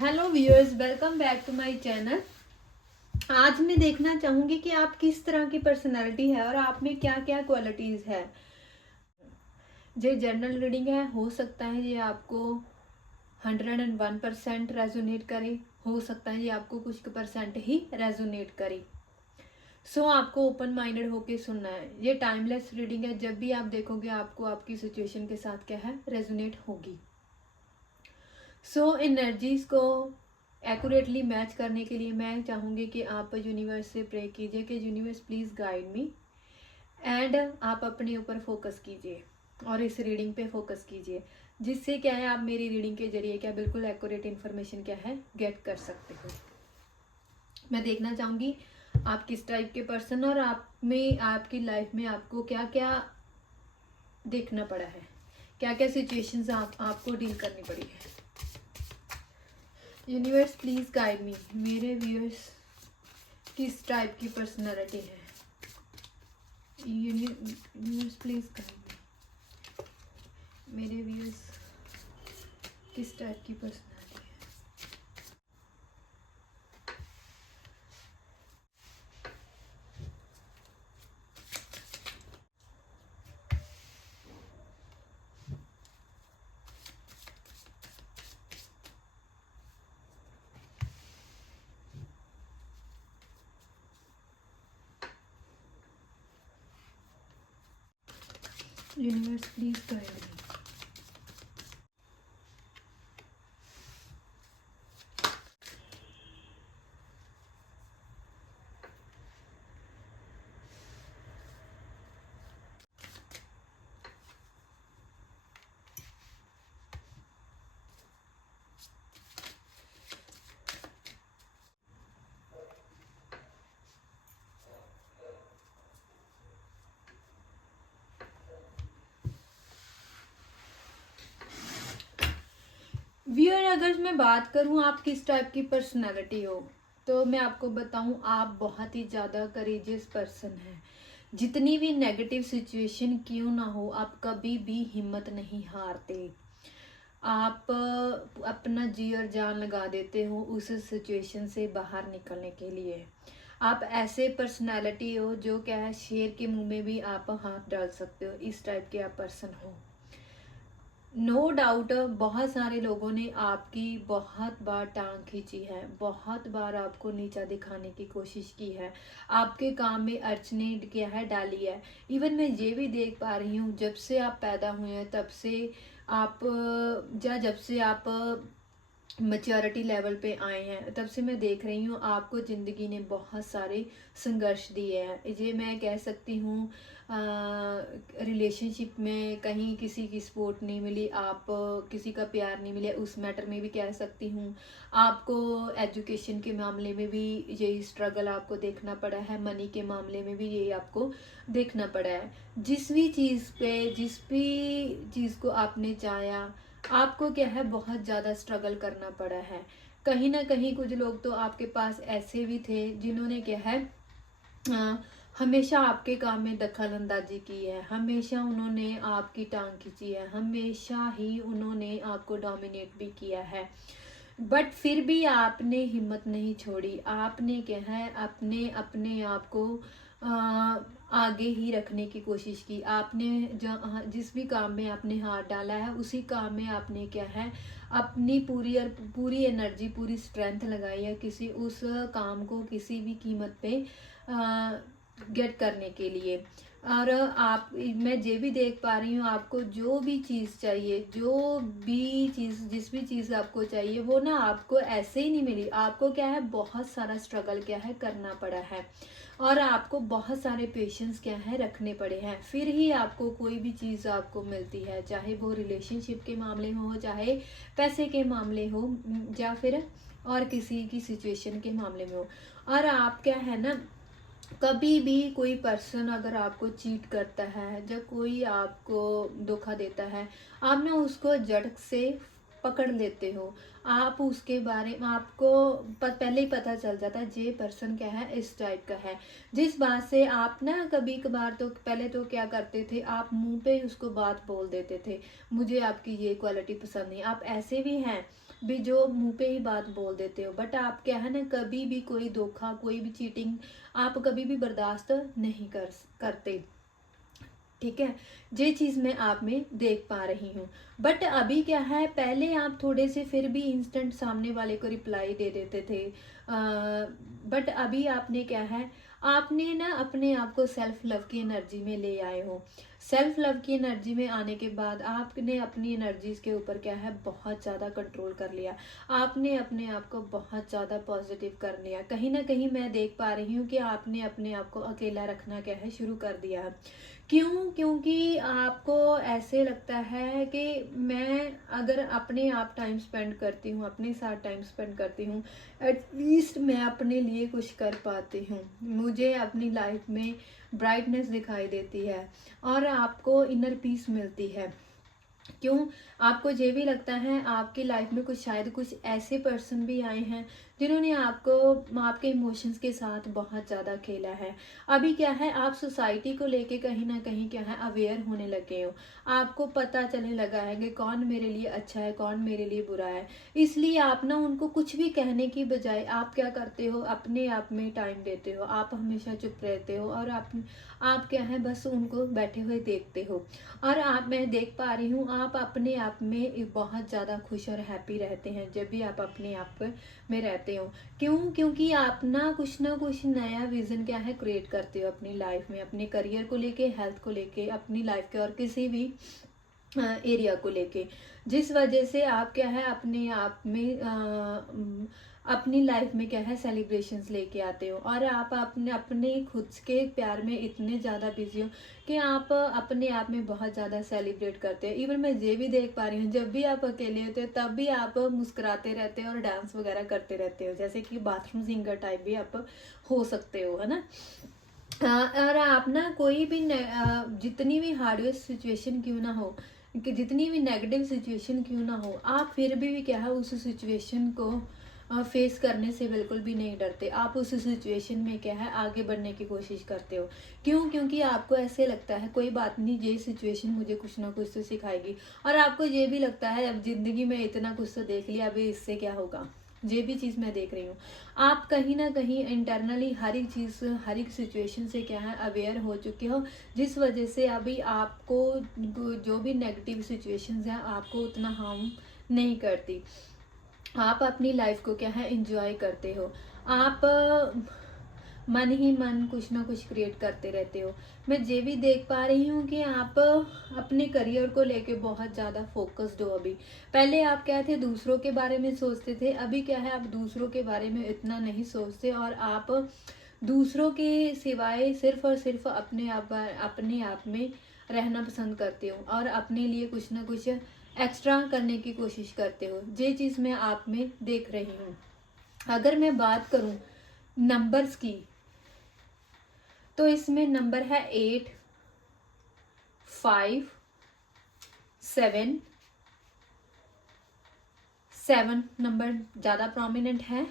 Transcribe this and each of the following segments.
Hello viewers, welcome back to my channel. आज मैं देखना चाहूंगी कि आप किस तरह की पर्सनालिटी है और आप में क्या क्या क्वालिटीज है। जो जनरल रीडिंग है, हो सकता है ये आपको 101% रेजोनेट करे, हो सकता है ये आपको कुछ परसेंट ही रेजोनेट करे। आपको ओपन माइंडेड होके सुनना है। ये टाइमलेस रीडिंग है, जब भी आप देखोगे आपको आपकी सिचुएशन के साथ क्या है, रेजोनेट होगी। एनर्जीज को एक्यूरेटली मैच करने के लिए मैं चाहूँगी कि आप यूनिवर्स से प्रे कीजिए कि universe please guide me, and आप अपने ऊपर फोकस कीजिए और इस रीडिंग पे फोकस कीजिए, जिससे क्या है आप मेरी रीडिंग के जरिए क्या बिल्कुल एक्यूरेट इन्फॉर्मेशन क्या है गेट कर सकते हो। मैं देखना चाहूँगी आप किस टाइप के पर्सन और आप में आपकी लाइफ में आपको क्या क्या देखना पड़ा है, क्या क्या सिचुएशंस आपको डील करनी पड़ी है। यूनिवर्स प्लीज गाइड मी, मेरे व्यूअर्स किस टाइप की पर्सनालिटी है। यूनिवर्स प्लीज गाइड मी, मेरे व्यूअर्स किस टाइप की पर्सनालिटी है। Universe please guide me. Viewer, अगर मैं बात करूं आप किस टाइप की पर्सनालिटी हो, तो मैं आपको बताऊं आप बहुत ही ज़्यादा करेजियस पर्सन हैं। जितनी भी नेगेटिव सिचुएशन क्यों ना हो, आप कभी भी हिम्मत नहीं हारते। आप अपना जी और जान लगा देते हो उस सिचुएशन से बाहर निकलने के लिए। आप ऐसे पर्सनालिटी हो जो क्या है, शेर के मुंह में भी आप हाथ डाल सकते हो, इस टाइप के आप पर्सन हो। नो डाउट बहुत सारे लोगों ने आपकी बहुत बार टांग खींची है, बहुत बार आपको नीचा दिखाने की कोशिश की है, आपके काम में अड़चने क्या है डाली है। इवन मैं ये भी देख पा रही हूँ, जब से आप पैदा हुए हैं तब से आप जब से आप मैच्योरिटी लेवल पे आए हैं, तब से मैं देख रही हूँ आपको ज़िंदगी ने बहुत सारे संघर्ष दिए हैं। ये मैं कह सकती हूँ, रिलेशनशिप में कहीं किसी की सपोर्ट नहीं मिली, आप किसी का प्यार नहीं मिला, उस मैटर में भी कह सकती हूँ। आपको एजुकेशन के मामले में भी यही स्ट्रगल आपको देखना पड़ा है, मनी के मामले में भी यही आपको देखना पड़ा है। जिस भी चीज़ पे, जिस भी चीज़ को आपने चाहा, आपको क्या है बहुत ज़्यादा स्ट्रगल करना पड़ा है। कहीं ना कहीं कुछ लोग तो आपके पास ऐसे भी थे जिन्होंने क्या है हमेशा आपके काम में दखल अंदाजी की है, हमेशा उन्होंने आपकी टांग खींची है, हमेशा ही उन्होंने आपको डोमिनेट भी किया है। बट फिर भी आपने हिम्मत नहीं छोड़ी, आपने क्या है अपने अपने आप को आगे ही रखने की कोशिश की। आपने जिस भी काम में आपने हाथ डाला है, उसी काम में आपने क्या है अपनी पूरी एनर्जी, पूरी स्ट्रेंथ लगाई है किसी उस काम को किसी भी कीमत पे गेट करने के लिए। और आप, मैं ये भी देख पा रही हूँ आपको जो भी चीज़ चाहिए, जो भी चीज़, जिस भी चीज़ आपको चाहिए वो ना आपको ऐसे ही नहीं मिली, आपको क्या है बहुत सारा स्ट्रगल क्या है करना पड़ा है, और आपको बहुत सारे पेशेंस क्या है रखने पड़े हैं, फिर ही आपको कोई भी चीज़ आपको मिलती है, चाहे वो रिलेशनशिप के मामले में हो, चाहे पैसे के मामले हो, या फिर और किसी की सिचुएशन के मामले में हो। और आप क्या है ना, कभी भी कोई पर्सन अगर आपको चीट करता है, जब कोई आपको धोखा देता है, आप ना उसको झटक से पकड़ लेते हो। आप उसके बारे में आपको पहले ही पता चल जाता है ये पर्सन क्या है, इस टाइप का है। जिस बात से आप ना कभी कभार तो पहले तो क्या करते थे, आप मुंह पे ही उसको बात बोल देते थे, मुझे आपकी ये क्वालिटी पसंद नहीं। आप ऐसे भी हैं, भी जो मुंह पे ही बात बोल देते हो, बट आप क्या है ना, कभी भी कोई धोखा, कोई भी चीटिंग आप कभी भी बर्दाश्त नहीं करते। ठीक है, ये चीज़ मैं आप में देख पा रही हूँ। बट अभी क्या है, पहले आप थोड़े से फिर भी इंस्टेंट सामने वाले को रिप्लाई दे देते थे, बट अभी आपने क्या है, आपने ना अपने आप को सेल्फ लव की एनर्जी में ले आए हो। सेल्फ लव की एनर्जी में आने के बाद आपने अपनी एनर्जीज के ऊपर क्या है, बहुत ज़्यादा कंट्रोल कर लिया। आपने अपने आप को बहुत ज़्यादा पॉजिटिव कर लिया। कहीं ना कहीं मैं देख पा रही हूँ कि आपने अपने आप को अकेला रखना क्या है, शुरू कर दिया है। क्यों? क्योंकि आपको ऐसे लगता है कि मैं अगर अपने आप टाइम स्पेंड करती हूँ, अपने साथ टाइम स्पेंड करती हूँ, एटलीस्ट मैं अपने लिए कुछ कर पाती हूँ, मुझे अपनी लाइफ में ब्राइटनेस दिखाई देती है और आपको इनर पीस मिलती है। क्यों? आपको ये भी लगता है आपकी लाइफ में कुछ शायद कुछ ऐसे पर्सन भी आए हैं जिन्होंने आपको आपके इमोशंस के साथ बहुत ज़्यादा खेला है। अभी क्या है, आप सोसाइटी को लेके कहीं ना कहीं क्या है, अवेयर होने लगे हो। आपको पता चलने लगा है कि कौन मेरे लिए अच्छा है, कौन मेरे लिए बुरा है। इसलिए आप ना उनको कुछ भी कहने की बजाय आप क्या करते हो, अपने आप में टाइम देते हो। आप हमेशा चुप रहते हो और आप क्या है, बस उनको बैठे हुए देखते हो। और आप, मैं देख पा रही हूँ, आप अपने आप में बहुत ज़्यादा खुश और हैप्पी रहते हैं जब भी आप अपने आप में रहते हो। क्यों? क्योंकि आप ना कुछ नया विजन क्या है, क्रिएट करते हो अपनी लाइफ में, अपने करियर को लेके, हेल्थ को लेके, अपनी लाइफ के और किसी भी एरिया को लेके, जिस वजह से आप क्या है, अपने आप में अपनी लाइफ में क्या है, सेलिब्रेशंस लेके आते हो। और आप अपने अपने खुद के प्यार में इतने ज़्यादा बिजी हो कि आप अपने आप में बहुत ज़्यादा सेलिब्रेट करते हो। इवन मैं ये भी देख पा रही हूँ, जब भी आप अकेले होते हो तब भी आप मुस्कुराते रहते हो और डांस वगैरह करते रहते हो, जैसे कि बाथरूम सिंगर टाइप भी आप हो सकते हो, है ना। और आप ना कोई भी जितनी भी हार्डवेयर सिचुएशन क्यों ना हो, कि जितनी भी नेगेटिव सिचुएशन क्यों ना हो, आप फिर भी क्या है, उस सिचुएशन को फेस करने से बिल्कुल भी नहीं डरते। आप उस सिचुएशन में क्या है, आगे बढ़ने की कोशिश करते हो। क्यों? क्योंकि आपको ऐसे लगता है कोई बात नहीं, ये सिचुएशन मुझे कुछ ना कुछ तो सिखाएगी। और आपको ये भी लगता है अब जिंदगी में इतना कुछ तो देख लिया, अभी इससे क्या होगा। ये भी चीज़ मैं देख रही हूँ। आप कहीं ना कहीं इंटरनली हर एक चीज़, हर एक सिचुएशन से क्या है, अवेयर हो चुके हो, जिस वजह से अभी आपको जो भी नेगेटिव सिचुएशंस हैं आपको उतना हार्म नहीं करती। आप अपनी लाइफ को क्या है, एंजॉय करते हो। आप मन ही मन कुछ ना कुछ क्रिएट करते रहते हो। मैं ये भी देख पा रही हूँ कि आप अपने करियर को लेके बहुत ज़्यादा फोकस्ड हो अभी। पहले आप क्या थे, दूसरों के बारे में सोचते थे, अभी क्या है, आप दूसरों के बारे में इतना नहीं सोचते और आप दूसरों के सिवाय सिर्फ और सिर्फ अपने आप में रहना पसंद करते हो और अपने लिए कुछ ना कुछ एक्स्ट्रा करने की कोशिश करते हो। ये चीज़ मैं आप में देख रही हूँ। अगर मैं बात करूँ नंबर्स की, तो इसमें नंबर है 8, 5, 7। 7 नंबर ज़्यादा प्रोमिनेंट है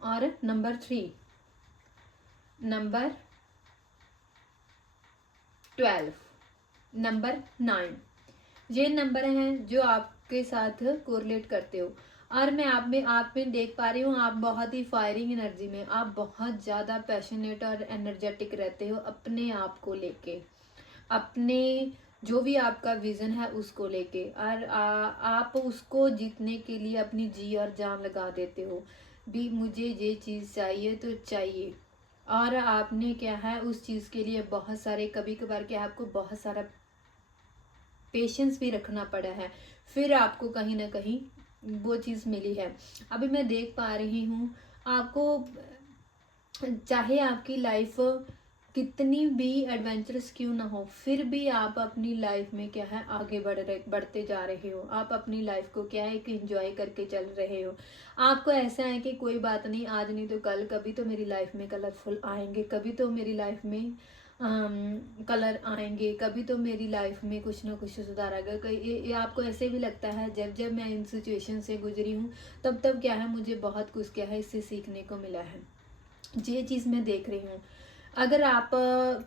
और नंबर 3, नंबर 12, नंबर 9, ये नंबर हैं जो आपके साथ कोरिलेट करते हो। और मैं आप में देख पा रही हूँ, आप बहुत ही फायरिंग एनर्जी में, आप बहुत ज़्यादा पैशनेट और एनर्जेटिक रहते हो अपने आप को लेके, अपने जो भी आपका विजन है उसको लेके। और आप उसको जीतने के लिए अपनी जी और जान लगा देते हो भी, मुझे ये चीज़ चाहिए तो चाहिए। और आपने क्या है, उस चीज़ के लिए बहुत सारे, कभी कभार क्या आपको बहुत सारा पेशेंस भी रखना पड़ा है, फिर आपको कहीं ना कहीं वो चीज़ मिली है। अभी मैं देख पा रही हूँ आपको, चाहे आपकी लाइफ कितनी भी एडवेंचरस क्यों ना हो, फिर भी आप अपनी लाइफ में क्या है, आगे बढ़ते जा रहे हो। आप अपनी लाइफ को क्या है कि एंजॉय करके चल रहे हो। आपको ऐसा है कि कोई बात नहीं, आज नहीं तो कल कभी तो मेरी लाइफ में कलरफुल आएंगे, कभी तो मेरी लाइफ में कलर आएंगे, कभी तो मेरी लाइफ में कुछ ना कुछ सुधार आएगा। ये आपको ऐसे भी लगता है, जब जब मैं इन सिचुएशन से गुजरी हूँ तब तब क्या है, मुझे बहुत कुछ क्या है इससे सीखने को मिला है। ये चीज़ मैं देख रही हूँ। अगर आप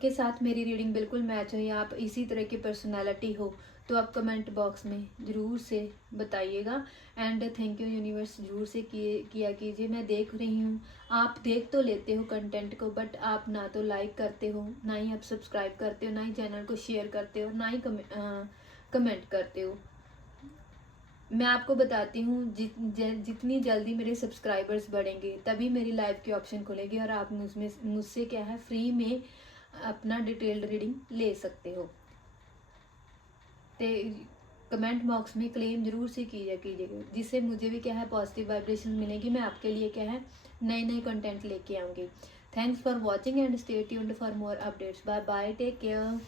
के साथ मेरी रीडिंग बिल्कुल मैच हो या आप इसी तरह की पर्सनालिटी हो, तो आप कमेंट बॉक्स में ज़रूर से बताइएगा। एंड थैंक यू यूनिवर्स ज़रूर से किया कीजिए। मैं देख रही हूँ आप देख तो लेते हो कंटेंट को, बट आप ना तो लाइक करते हो, ना ही आप सब्सक्राइब करते हो, ना ही चैनल को शेयर करते हो, ना ही कमेंट करते हो। मैं आपको बताती हूँ जितनी जल्दी मेरे सब्सक्राइबर्स बढ़ेंगे तभी मेरी लाइव की ऑप्शन खुलेगी और आप मुझसे क्या है फ्री में अपना डिटेल्ड रीडिंग ले सकते हो। तो कमेंट बॉक्स में क्लेम जरूर से कीजिएगा, जिससे मुझे भी क्या है पॉजिटिव वाइब्रेशन मिलेगी। मैं आपके लिए क्या है नए कंटेंट लेके आऊँगी। Thanks for watching and stay tuned for more updates. Bye bye, take care.